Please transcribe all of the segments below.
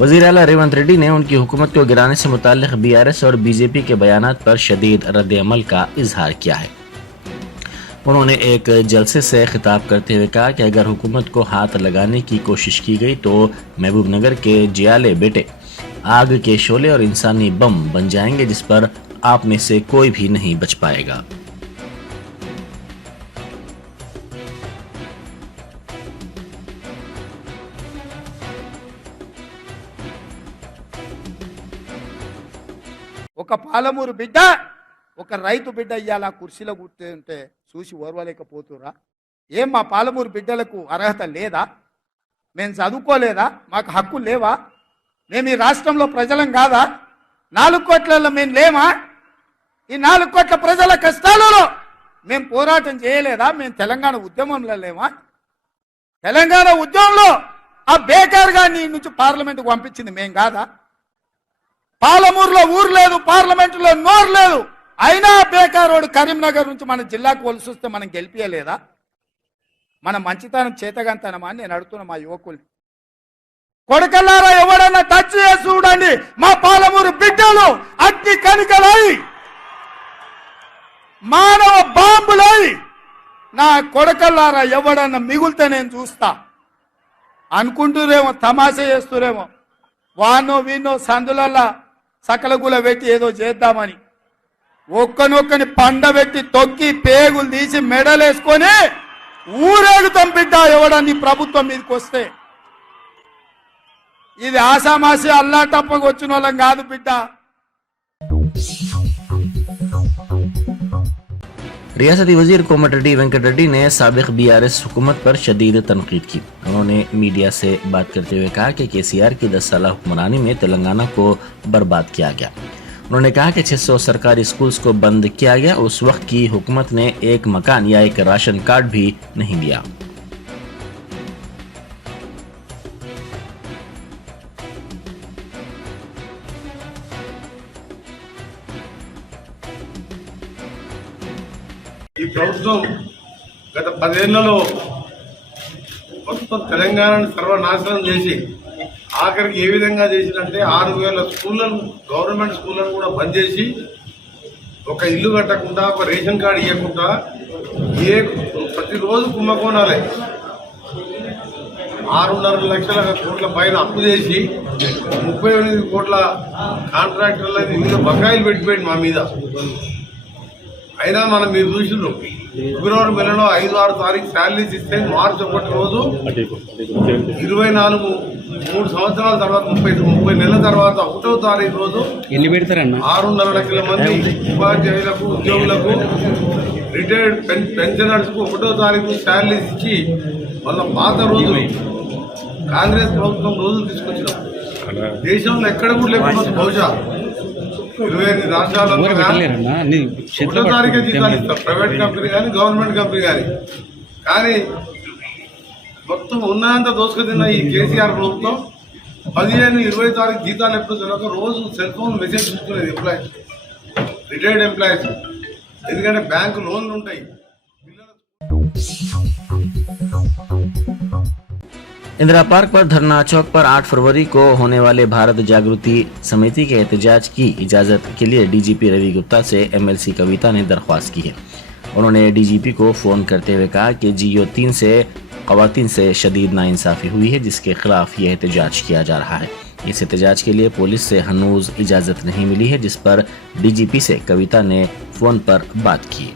वज़ीर आला रेवंत रेड्डी ने उनकी हुकूमत को गिराने से मुताल्लिक बीआरएस और बीजेपी के बयानात पर शदीद रद्द-ए-अमल का इजहार किया है। उन्होंने एक जलसे से खिताब करते हुए कहा कि अगर हुकूमत को हाथ लगाने की कोशिश की गई तो महबूब नगर के जियाले बेटे आग के शोले और इंसानी बम बन जाएंगे, जिस पर आप में से कोई भी नहीं बच पाएगा। ఒక పాలమూరు బిడ్డ ఒక రైతు బిడ్డ ఇయ్యాల కుర్చీలో కూర్చుంటే చూసి ఓర్వలేకపోతురా? ఏం మా పాలమూరు బిడ్డలకు అర్హత లేదా? మేము చదువుకోలేదా? మాకు హక్కు లేవా? మేము ఈ రాష్ట్రంలో ప్రజలం కాదా? 4 కోట్లలో మేము లేమా? ఈ 4 కోట్ల ప్రజల కష్టాలలో మేము పోరాటం చేయలేదా? మేము తెలంగాణ ఉద్యమంలో లేమా? తెలంగాణ ఉద్యమంలో ఆ బేకార్ గారిని నుంచి పార్లమెంటుకు పంపించింది మేము కాదా? పాలమూరులో ఊరు లేదు, పార్లమెంటులో నోరు లేదు, అయినా బేకారోడు కరీంనగర్ నుంచి మన జిల్లాకు వలసి వస్తే మనం గెలిపియలేదా? మన మంచితనం చేతగంతనమా అని నేను అడుగుతున్నా మా యువకుల్ని. కొడకల్లారా ఎవడన్నా టచ్ చేసి చూడండి, మా పాలమూరు బిడ్డలు అగ్ని కణికలై మానవ బాంబులై నా కొడకల్లారా ఎవడన్నా మిగులుతే నేను చూస్తా అనుకుంటురేమో, తమాషా చేస్తురేమో. వానో వీనో సందులల్లా సకలగుల పెట్టి ఏదో చేద్దామని ఒక్కనొక్కని పండబెట్టి తొక్కి పేగులు తీసి మెడలేసుకొని ఊరేగుతాం బిడ్డ ఎవడని ప్రభుత్వం మీదకి వస్తే. ఇది ఆసామాసి అల్లా టప్పకు వచ్చిన వాళ్ళం కాదు బిడ్డ. रियासती वजीर कोमटिरेड्डी वेंकट रेड्डी ने साबिक बीआरएस हुकूमत पर शदीद तनकीद की। उन्होंने मीडिया से बात करते हुए कहा कि केसीआर की 10 साल हुक्मरानी में तेलंगाना को बर्बाद किया गया। उन्होंने कहा कि 600 सरकारी स्कूल्स को बंद किया गया। उस वक्त की हुकूमत ने एक मकान या एक राशन कार्ड भी नहीं दिया। ఈ ప్రభుత్వం గత 10 ఏళ్లలో మొత్తం తెలంగాణను సర్వనాశనం చేసి ఆఖరికి ఏ విధంగా చేసిందంటే 6000 స్కూళ్ళను, గవర్నమెంట్ స్కూళ్ళను కూడా బంద్ చేసి ఒక ఇల్లు కట్టకుండా, ఒక రేషన్ కార్డు ఇవ్వకుండా ప్రతిరోజు కుంభకోణాలే 6.5 లక్షల కోట్ల పైన అప్పు చేసి 38 కోట్ల కాంట్రాక్టర్ల వివిధ బకాయిలు పెట్టిపోయింది మా మీద. అయినా మనం మీరు చూసిండ్రు ఫిబ్రవరి నెలలో 5-6 తారీఖు శాలరీస్ ఇస్తే మార్చి 1 రోజు 24 3 సంవత్సరాల తర్వాత 30 నెలల తర్వాత 1వ తారీఖు రోజు 6.5 లక్షల మంది ఉపాధ్యాయులకు, ఉద్యోగులకు, రిటైర్డ్ పెన్షనర్స్ కు 1వ తారీఖు శాలరీస్ ఇచ్చి వాళ్ళ పాత రోజులు కాంగ్రెస్ ప్రభుత్వం రోజులు తీసుకొచ్చినాం. దేశంలో ఎక్కడ కూడా లేకుండా బహుశా 25 రాష్ట్రాలలో 1వ తారీఖే జీతాలు ఇస్తాం, ప్రైవేట్ కంపెనీ కానీ గవర్నమెంట్ కంపెనీ కానీ మొత్తం ఉన్నంత దోసుకుతిన్న ఈ కేసీఆర్ ప్రభుత్వం 15-20 తారీఖు జీతాలు ఎప్పుడు తెలియక రోజు సెల్ ఫోన్ మెసేజ్ చూసుకునేది ఎంప్లాయీస్, రిటైర్డ్ ఎంప్లాయీస్. ఎందుకంటే బ్యాంకు లోన్లు ఉంటాయి. इंदिरा पार्क पर धरना चौक पर 8 फरवरी को होने वाले भारत जागृति समिति के एहतजाज की इजाजत के लिए डीजीपी रवि गुप्ता से एमएलसी कविता ने दरख्वास्त की है। उन्होंने डीजीपी को फोन करते हुए कहा कि GO 3 से खवातीन से शदीद नाइंसाफी हुई है, जिसके खिलाफ यह एहतजाज किया जा रहा है। इस एहतजाज के लिए पुलिस से हनूज इजाजत नहीं मिली है, जिस पर डीजीपी से कविता ने फोन पर बात की।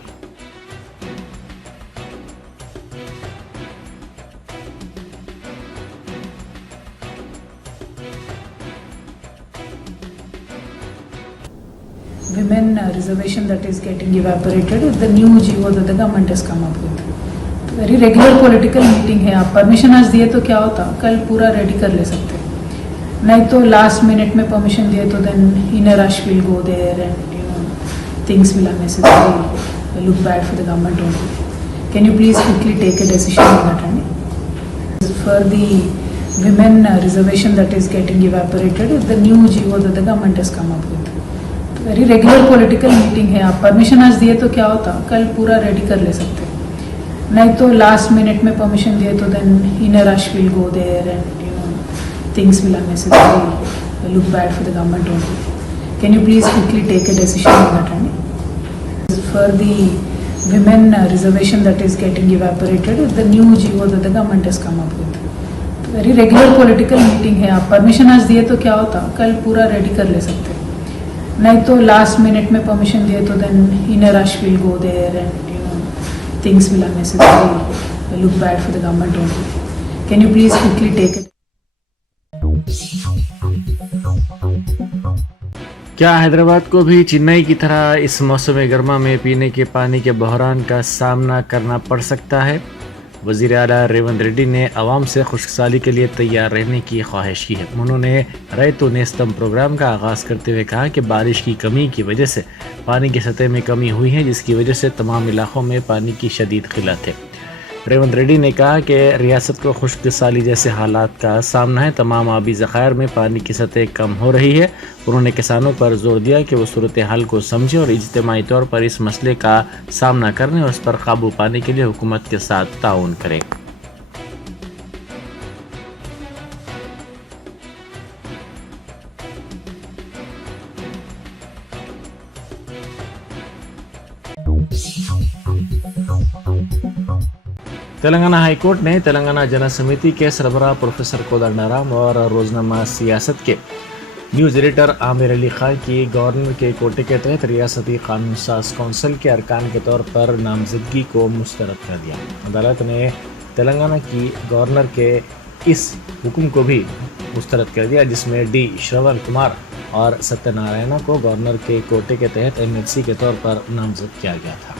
Women reservation that is getting evaporated is the new GO that the government has come up with. Very regular political meeting है. आप परमिशन आज दिए तो क्या होता, कल पूरा रेडी कर ले सकते, नहीं तो लास्ट मिनट में परमिशन दिए तो then inner rush will go there and things will unnecessarily look bad for the government only. Can you please quickly take a decision on that? For the women reservation that is getting evaporated is the new GO that the government has come up with. Very regular political meeting है. आप permission आज दिए तो क्या होता, कल पूरा ready कर ले सकते, नहीं तो लास्ट मिनट में परमिशन दिए तो then in rush will go there and things will unnecessarily look bad for the government only. Can you please quickly take a decision on that, Rani? For the women reservation that is getting evaporated, the new GO that the government has come up with. Very regular political meeting है. आप permission आज दिए तो क्या होता? कल पूरा ready कर ले सकते. नहीं तो last minute में permission दिए तो then in a rush will go there and things will unnecessarily look bad for the government only. Can you please quickly take it? क्या हैदराबाद को भी चेन्नई की तरह इस मौसम गर्मा में पीने के पानी के बहरान का सामना करना पड़ सकता है? वज़ीर आला रेवंत रेड्डी ने आवाम से खुशहाली के लिए तैयार रहने की ख्वाहिश की है। उन्होंने रैतु नेस्तम प्रोग्राम का आगाज़ करते हुए कहा कि बारिश की कमी की वजह से पानी की सतह में कमी हुई है, जिसकी वजह से तमाम इलाकों में पानी की शदीद किल्लत है। रेवंत रेड्डी ने कहा कि रियासत को खुश्क साली जैसे हालात का सामना है, तमाम आबी ज़खायर में पानी की सतह कम हो रही है। उन्होंने किसानों पर जोर दिया कि वो सूरत हाल को समझें और इज्तिमाई तौर पर इस मसले का सामना करने और उस पर काबू पाने के लिए हुकूमत के साथ ताउन करें। तेलंगाना हाई कोर्ट ने तेलंगाना जन समिति के सरबराह प्रोफेसर कोदंडाराम और रोजनामा सियासत के न्यूज़ एडिटर आमिर अली खान की गवर्नर के कोटे के तहत रियासती कानून साज कौंसिल के अरकान के तौर पर नामजदगी को मुस्तरद कर दिया। अदालत ने तेलंगाना की गवर्नर के इस हुक्म को भी मुस्तरद कर दिया, जिसमें डी श्रवण कुमार और सत्यनारायण को गवर्नर के कोटे के तहत एमएलसी के तौर पर नामजद किया गया था।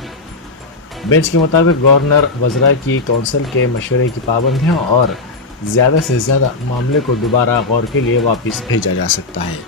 बेंच के मुताबिक गवर्नर वज़रा की कौंसिल के मशवरे की पाबंद हैं और ज़्यादा से ज़्यादा मामले को दोबारा गौर के लिए वापस भेजा जा सकता है।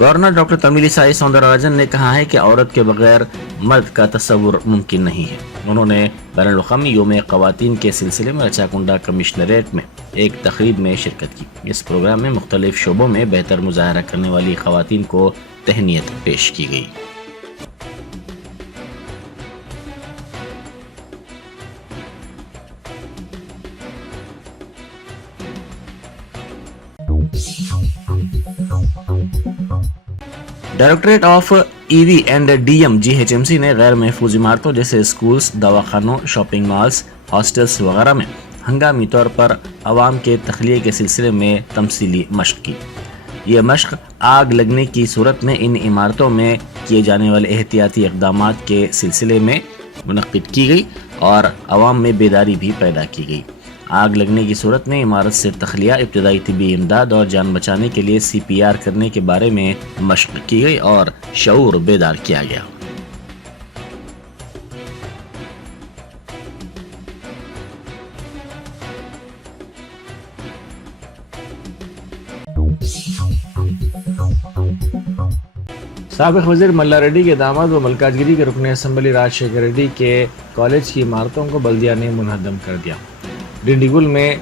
गवर्नर डॉक्टर तमिलिसाई सौंदरराजन ने कहा है कि औरत के बगैर मर्द का तस्वुर मुमकिन नहीं है। उन्होंने बैनुल-अक़वामी यौम ख़वातीन के सिलसिले में रचाकुंडा कमिश्नरेट में एक तकरीब में शिरकत की। इस प्रोग्राम में मुख्तलिफ शोबों में बेहतर मुज़ाहरा करने वाली ख़वातीन को तहनीत पेश की गई। Directorate of EV and DM GHMC ने गैर महफूज इमारतों जैसे स्कूल्स, दवाखानों, शॉपिंग मॉल्स, हॉस्टल्स वगैरह में हंगामी तौर पर आवाम के तख्लिये के सिलसिले में तमसीली मशक की। ये मशक आग लगने की सूरत में इन इमारतों में किए जाने वाले एहतियाती इक़दामात के सिलसिले में मुनक़्क़िद की गई और आवाम में बेदारी भी पैदा की गई। आग लगने की सूरत में इमारत से तख्लिया, इब्तदाई तिब्बी इमदाद और जान बचाने के लिए CPR करने के बारे में मशक़ की गई और शऊर बेदार किया गया। साबिक़ वज़ीर मल्ला रेड्डी के दामाद व मलकाजगिरी के रुकन असम्बली राजशेखर रेड्डी के कॉलेज की इमारतों को बल्दिया ने मुनहदम कर दिया। डिंडीगुल में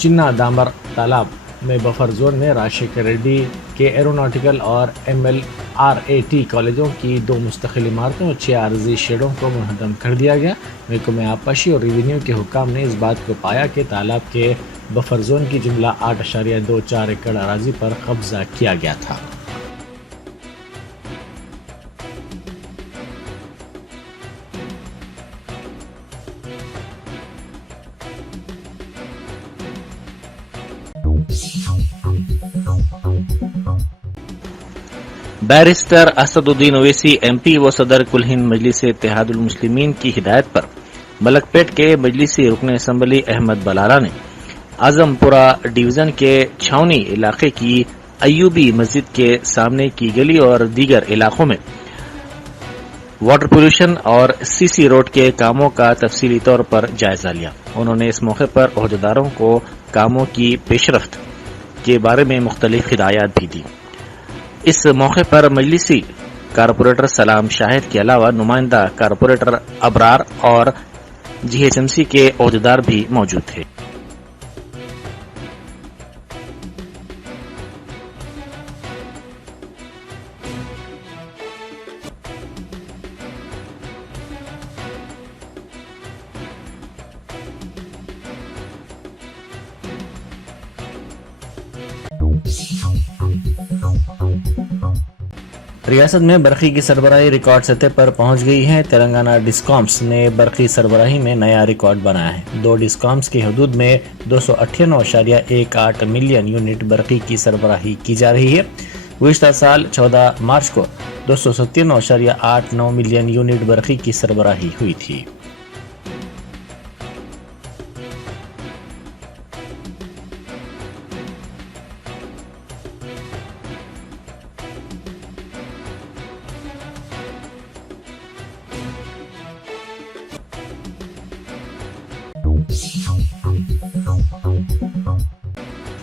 चिन्ना दामर तालाब में बफर जोन में राजशेखर रेड्डी के एरोनॉटिकल और MLRAT कॉलेजों की 2 मुस्तकिल इमारतों और 6 आर्जी शेडों को मुनहदम कर दिया गया। महकमे आबपाशी और रेवेन्यू के हुक्काम ने इस बात को पाया कि तालाब के बफर जोन की जुमला 8.24 एकड़ अराजी पर कब्जा किया गया था। बैरिस्टर असदुद्दीन ओवैसी MP व सदर कुल हिंद मजलिस इत्तेहादुल मुस्लिमीन की हिदायत पर मलकपेट के मजलिसी रुकन असम्बली अहमद बलाला ने आजमपुरा डिवीजन के छावनी इलाके की अयूबी मस्जिद के सामने की गली और दीगर इलाकों में वाटर पोल्यूशन और CC रोड के कामों का तफसीली तौर पर जायजा लिया। उन्होंने इस मौके पर ओहदेदारों को कामों की पेशरफ्त के बारे में मुख्तलिफ हिदायत भी दी। इस मौके पर मजलिसी कारपोरेटर सलाम शाहिद के अलावा नुमाइंदा कारपोरेटर अबरार और GHMC के अहदेदार भी मौजूद थे। रियासत में बरखी की सरबराही रिकॉर्ड सतह पर पहुंच गई है। तेलंगाना डिस्कॉम्स ने बरखी सरबराही में नया रिकॉर्ड बनाया है। 2 डिस्कॉम्स की हदूद में 298.18 मिलियन यूनिट बरखी की सरबराही की जा रही है। गुज़िश्ता साल 14 मार्च को 297.89 मिलियन यूनिट बरखी की सरबराही हुई थी।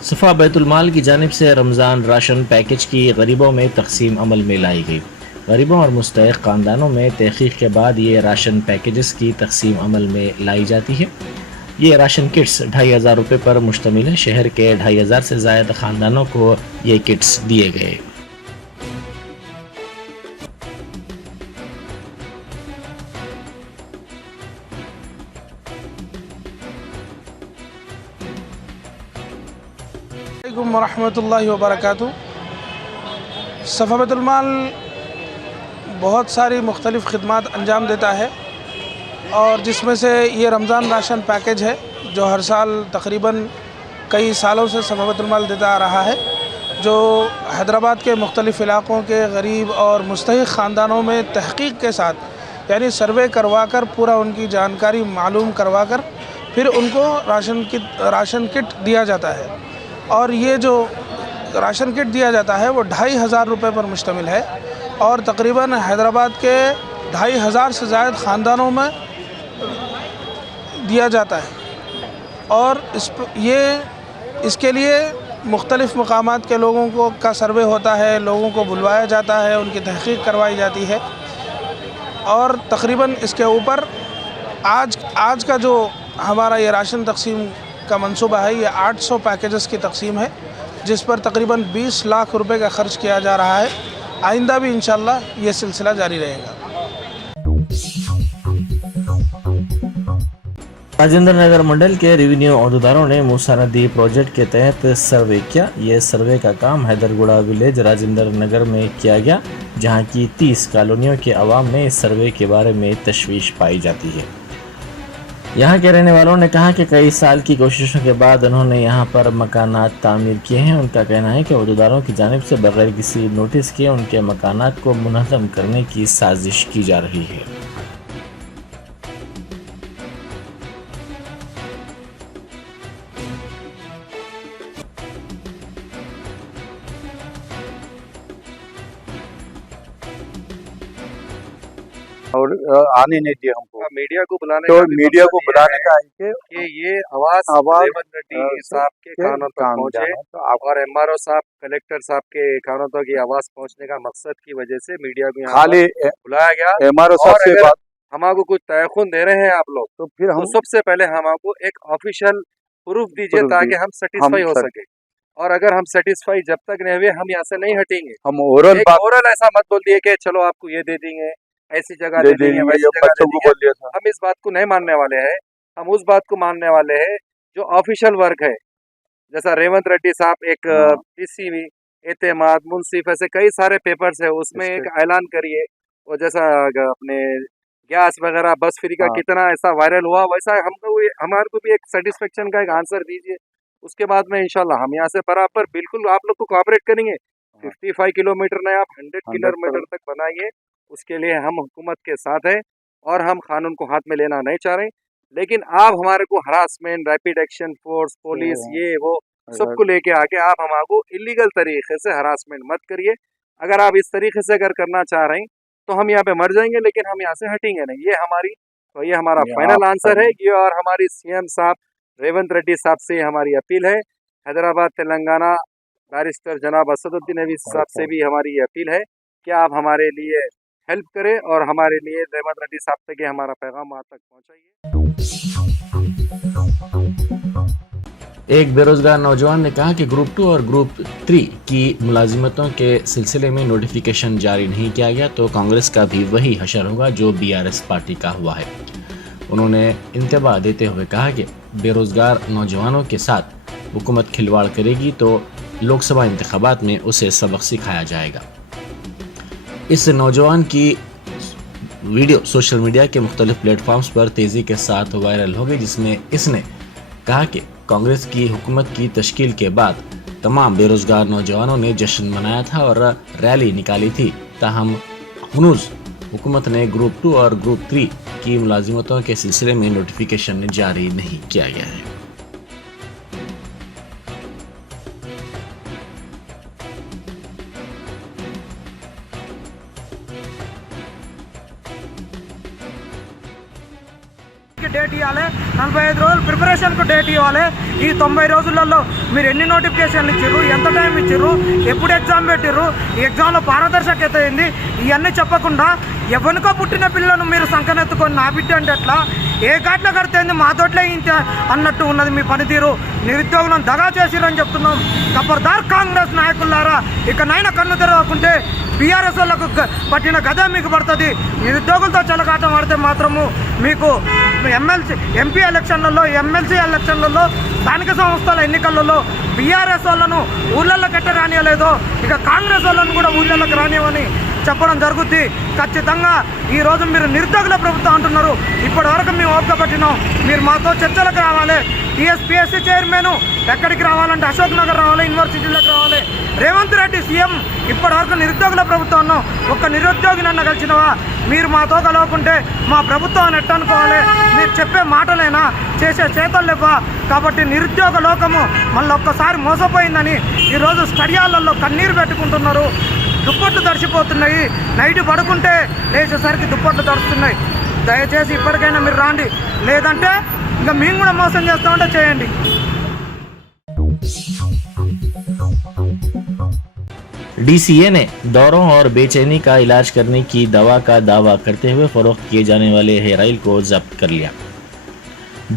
सफ़ा बैतुल-माल की जानिब से रमज़ान राशन पैकेज की गरीबों में तकसीम अमल में लाई गई। गरीबों और मुस्तहिक़ ख़ानदानों में तहक़ीक़ के बाद ये राशन पैकेजेस की तकसीम अमल में लाई जाती है। ये राशन किट्स 2500 रुपये पर मुश्तमिल है। शहर के 2500 से ज़ायद ख़ानदानों को ये किट्स दिए गए। अस्सलामुअलैकुम वरहमतुल्लाहि वबरकातुहू। सफ़ा बैतुल-माल बहुत सारी मुख्तलिफ़ खिदमात अंजाम देता है और जिसमें से ये रमज़ान राशन पैकेज है जो हर साल तकरीबन कई सालों से सफ़ा बैतुल-माल देता आ रहा है, जो हैदराबाद के मुख्तलिफ़ इलाक़ों के गरीब और मुस्तहिक़ ख़ानदानों में तहक़ीक़ के साथ यानी सर्वे करवा कर पूरा उनकी जानकारी मालूम करवा कर फिर उनको राशन किट दिया जाता है। और ये जो राशन किट दिया जाता है वो 2500 रुपये पर मुश्तमिल है और तकरीबन हैदराबाद के 2500 से ज़ायद ख़ानदानों में दिया जाता है। और इसके लिए मुख्तलिफ़ मकामात के लोगों का सर्वे होता है, लोगों को बुलवाया जाता है, उनकी तहक़ीक़ करवाई जाती है और तकरीबन इसके ऊपर आज का जो हमारा ये राशन तकसीम का मंसूबा है, ये 800 पैकेजेस की तकसीम है जिस पर तकरीबन 20 लाख रुपए का ख़र्च किया जा रहा है। आइंदा भी इंशाअल्लाह ये सिलसिला जारी रहेगा। राजेंद्र नगर मंडल के रेवेन्यू अहदेदारों ने मूसा नदी प्रोजेक्ट के तहत सर्वे किया। ये सर्वे का काम हैदरगुड़ा विलेज राजेंद्र नगर में किया गया, जहां की 30 कॉलोनियों के अवाम में इस सर्वे के बारे में तशवीश पाई जाती है। यहाँ के रहने वालों ने कहा कि कई साल की कोशिशों के बाद उन्होंने यहाँ पर मकानात तामीर किए हैं। उनका कहना है कि अहदेदारों की जानिब से बगैर किसी नोटिस के उनके मकानात को मुनहज़्ज़म करने की साजिश की जा रही है। और आने नहीं दिया हमको। मीडिया को बुलाने तो का भी मीडिया को मकसद बुलाने ये का है है कि ये आवाज आवाज रेवंत रेड्डी साहब के कानों तक काम पहुंचे जाना, तो आप और MRO साहब, कलेक्टर साहब के कानों तक ये आवाज पहुंचने का मकसद की वजह से मीडिया को यहाँ खाली पर बुलाया गया। MRO साहब और से अगर बात हमको कुछ तयखुन दे रहे हैं आप लोग, तो फिर हम तो सबसे पहले हमको एक ऑफिशियल प्रूफ दीजिए प्रूफ ताकि दीजिए। हम सेटिस्फाई हो सर- सके। और अगर हम सेटिस्फाई जब तक नहीं हुए हम यहाँ से नहीं हटेंगे। हम ओरल एक बात ओरल ऐसा मत बोल दिए कि चलो आपको ये दे देंगे, ऐसी जगह दे दे देंगे, देंगे, वैसी ये जगह दे बच्चों को देंगे। बोल दिया था। हम इस बात को नहीं मानने वाले हैं। हम उस बात को मानने वाले हैं जो ऑफिशियल वर्क है। जैसा रेवंत रेड्डी साहब एक हाँ। पीसीबी, एतेमाद, मुंसिफ, ऐसे कई सारे पेपर्स है, उसमें एक ऐलान करिए। और जैसा अपने गैस वगैरह बस फ्री का हाँ। कितना ऐसा वायरल हुआ, वैसा हमारे को भी एक सेटिस्फेक्शन का एक आंसर दीजिए। उसके बाद में इंशाल्लाह हम यहाँ से बराबर बिल्कुल आप लोग को कोऑपरेट करेंगे। 55 किलोमीटर नहीं, आप 100 किलोमीटर तक बनाइए, उसके लिए हम हुकूमत के साथ हैं और हम कानून को हाथ में लेना नहीं चाह रहे। लेकिन आप हमारे को harassment, rapid action force, police, ये वो सबको लेके आके आप हमारे इलीगल तरीके से हरासमेंट मत करिए। अगर आप इस तरीके से अगर करना चाह रहे हैं तो हम यहाँ पे मर जाएंगे, लेकिन हम यहाँ से हटेंगे नहीं। ये हमारा फाइनल आंसर है। ये और हमारी CM साहब रेवंत रेड्डी साहब से हमारी अपील है। हैदराबाद तेलंगाना बैरिस्टर जनाब असदुद्दीन अवीस साहब से भी हमारी ये अपील है कि आप हमारे लिए हेल्प करे और हमारे लिए रेवंत रेड्डी साहब तक ये हमारा पैगाम वहाँ तक पहुँचाइए। एक बेरोजगार नौजवान ने कहा कि ग्रुप 2 और ग्रुप 3 की मुलाजिमतों के सिलसिले में नोटिफिकेशन जारी नहीं किया गया तो कांग्रेस का भी वही हशर होगा जो बीआरएस पार्टी का हुआ है। उन्होंने इंतबाह देते हुए कहा कि बेरोजगार नौजवानों के साथ हुकूमत खिलवाड़ करेगी तो लोकसभा इंतखाबात में उसे सबक सिखाया जाएगा। इस नौजवान की वीडियो सोशल मीडिया के मुख्तलिफ प्लेटफॉर्म्स पर तेज़ी के साथ वायरल हो गई, जिसमें इसने कहा कि कांग्रेस की हुकूमत की तश्कील के बाद तमाम बेरोजगार नौजवानों ने जश्न मनाया था और रैली निकाली थी, ताहम हनूज हुकूमत ने ग्रुप 2 और ग्रुप 3 की मुलाजिमतों के सिलसिले में नोटिफिकेशन जारी नहीं किया गया है। డేట్ ఇవ్వాలి, 45 రోజులు ప్రిపరేషన్కు డేట్ ఇవ్వాలి. ఈ 90 రోజులలో మీరు ఎన్ని నోటిఫికేషన్లు ఇచ్చారు, ఎంత టైం ఇచ్చారు, ఎప్పుడు ఎగ్జామ్ పెట్టిర్రు, ఈ ఎగ్జామ్లో పారదర్శకత ఏంది, ఇవన్నీ చెప్పకుండా ఎవరికో పుట్టిన పిల్లను మీరు సంకనెత్తుకొని నా బిడ్డ అంటే ఎట్లా, ఏ ఘాట్లో కడితేంది మా తోటలే ఇంత అన్నట్టు ఉన్నది మీ పనితీరు. నిరుద్యోగులను దగా చేసిరని చెప్తున్నాం. ఖబర్దార్ కాంగ్రెస్ నాయకులారా, ఇకనైనా కన్ను తెరవకుంటే బీఆర్ఎస్ వాళ్ళకు పట్టిన గద మీకు పడుతుంది. నిరుద్యోగులతో చెలగాటం ఆడితే మాత్రము మీకు ఎంపీ ఎలక్షన్లలో, ఎమ్మెల్సీ ఎలక్షన్లలో, స్థానిక సంస్థల ఎన్నికలలో బీఆర్ఎస్ వాళ్ళను ఊళ్ళల్లో గట్ట రానియలేదో ఇక కాంగ్రెస్ వాళ్ళను కూడా ఊళ్ళలోకి రానియమని చెప్పడం జరుగుద్ది. ఖచ్చితంగా ఈరోజు మీరు నిరుద్యోగుల ప్రభుత్వం అంటున్నారు. ఇప్పటి వరకు మేము ఓపిక పట్టినాం, మీరు మాతో చర్చలకు రావాలి. టీఎస్పీఎస్సీ చైర్మన్ ఎక్కడికి రావాలంటే అశోక్ నగర్ రావాలి, యూనివర్సిటీలోకి రావాలి. రేవంత్ రెడ్డి సీఎం ఇప్పటి వరకు నిరుద్యోగుల ప్రభుత్వం ఒక్క నిరుద్యోగినన్న కలిసినవా? మీరు మాతో కలవకుంటే మా ప్రభుత్వాన్ని ఎట్టనుకోవాలి? మీరు చెప్పే మాటలేనా, చేసే చేతలు లేవా? కాబట్టి నిరుద్యోగ లోకము మళ్ళీ ఒక్కసారి మోసపోయిందని ఈరోజు స్టడియాలలో కన్నీరు పెట్టుకుంటున్నారు. దుప్పట్లు తడిసిపోతున్నాయి, నైట్ పడుకుంటే లేచేసరికి దుప్పట్లు తడుస్తున్నాయి. దయచేసి ఇప్పటికైనా మీరు రాండి, లేదంటే ఇంకా మేము కూడా మోసం చేస్తామంటే చేయండి. डीसीए ने दौरों और बेचैनी का इलाज करने की दवा का दावा करते हुए फरोख्त किए जाने वाले हेयर ऑयल को जब्त कर लिया।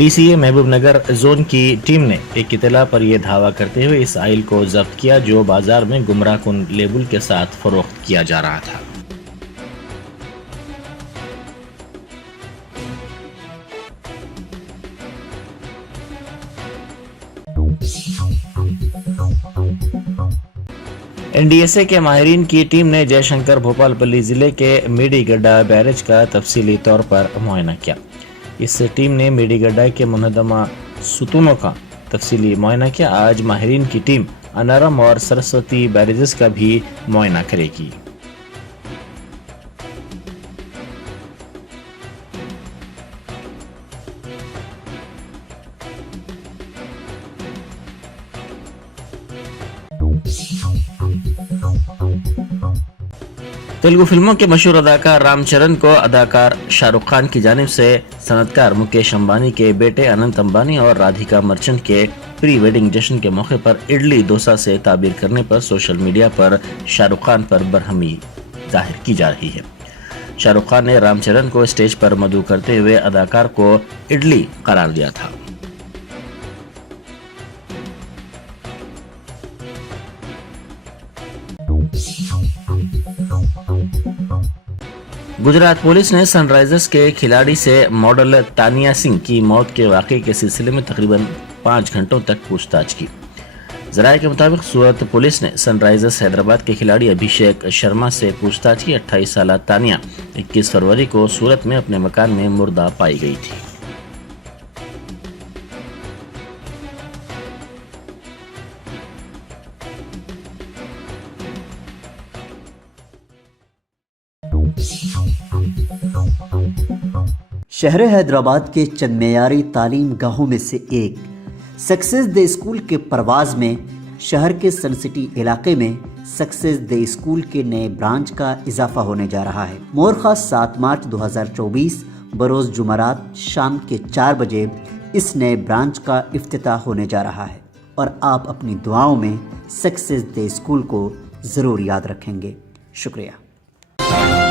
डीसीए महबूबनगर जोन की टीम ने एक इतला पर यह दावा करते हुए इस ऑयल को जब्त किया जो बाजार में गुमराहकुन लेबल के साथ फरोख्त किया जा रहा था। एनडीएसए के माहिरीन की टीम ने जयशंकर भोपालपल्ली जिले के मेडीगड्ढा बैरेज का तफसीली तौर पर मुआयना किया। इस टीम ने मेडीगड्ढा के मुनहदमा सुतूनों का तफसीली मुआयना किया। आज माहिरीन की टीम अनारम और सरस्वती बैरेजेस का भी मुआयना करेगी। तेलुगु फिल्मों के मशहूर अदाकार रामचरण को अदाकार शाहरुख खान की जानिब से सनतकार मुकेश अंबानी के बेटे अनंत अंबानी और राधिका मर्चेंट के प्री वेडिंग जश्न के मौके पर इडली डोसा से ताबीर करने पर सोशल मीडिया पर शाहरुख खान पर बरहमी जाहिर की जा रही है। शाहरुख खान ने रामचरण को स्टेज पर मदऊ करते हुए अदाकार को इडली करार दिया था। गुजरात पुलिस ने सनराइजर्स के खिलाड़ी से मॉडल तानिया सिंह की मौत के वाकये के सिलसिले में तकरीबन 5 घंटों तक पूछताछ की। जराये के मुताबिक सूरत पुलिस ने सनराइजर्स हैदराबाद के खिलाड़ी अभिषेक शर्मा से पूछताछ की। 28 साल तानिया 21 फरवरी को सूरत में अपने मकान में मुर्दा पाई गई थी। शहर हैदराबाद के चंद मेयारी तालीम गाहों में से एक सक्सेस डे स्कूल के परवाज़ में शहर के सन सिटी इलाके में सक्सेस डे स्कूल के नए ब्रांच का इजाफा होने जा रहा है। मोरखा 7 मार्च 2024 बरोज़ जुमरात शाम के 4 बजे इस नए ब्रांच का इफ्तिताह होने जा रहा है और आप अपनी दुआओं में सक्सेस डे स्कूल को ज़रूर याद रखेंगे। शुक्रिया।